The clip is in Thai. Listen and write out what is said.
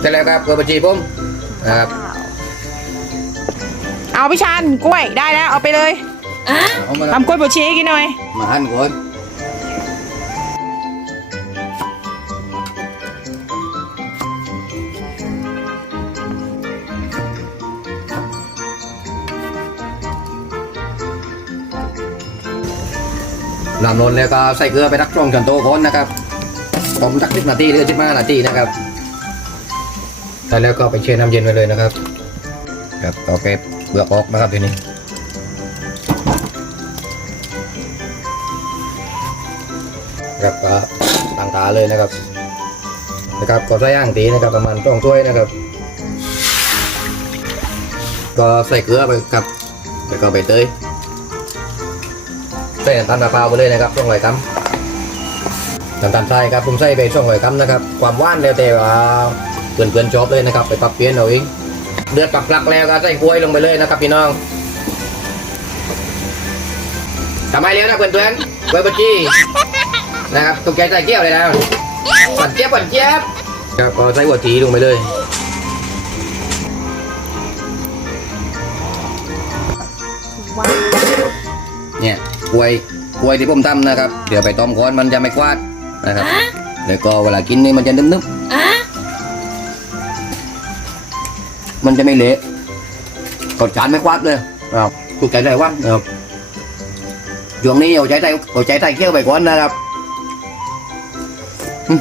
เสร็จแล้วครับกล้วยบวชชีผมนะครับ เอาพี่ชันกล้วยได้แล้วเอาไปเลยเอามาทำกล้วยบวชชีให้กินหน่อย มาหั่นก่อนนำนนแล้วก็ใส่เกลือไปรักช่องจนโตก่อนนะครับต้มสักสิบนาทีหรือสิบห้านาทีนะครับ ใส่แล้วก็ไปเช็น้ำเย็นไว้เลยนะครับ ครับโอเคเบือกออกนะครับทีนี้ครับก็ต่างตาเลยนะครับ นะครับก็ใส่ย่างตีนะครับประมาณสองถ้วยนะครับ ก็ใส่เกลือไปครับแล้วก็ใบเตยใส่น้ำตาลมะพร้าวไปเลยนะครับช่องร้อยกรัมน้ำตาลทรายครับผมใส่ไปช่องร้อยกรัมนะครับ ความหวานแล้วแต่ว่า เพื่อนๆชอบเลยนะครับ ไปปรับเปลี่ยนเอาเองเดือดปักหลักแล้วก็ใส่กล้วยลงไปเลยนะครับพี่น้องทำไมเลี้ยวนะเพื่อนๆกล้วยบดจี้นะครับตกใจใส่เกี้ยวเลยนะหวานเจี๊ยบหวานเจี๊ยบครับก็ใส่หัวจีลงไปเลยเนี่ยกล้วยกล้วยที่ผมทำนะครับ เดี๋ยวไปต้มก่อนมันจะไม่กวาดนะครับ แล้วก็เวลากินนี่มันจะนุ่มๆ มันจะไม่เละกดจานไม่กวาดเลยครับถูกใจได้ว่าครับช่วงนี้เอาใจใส่เอาใจใส่เกี้ยวไปก่อนนะครับอืม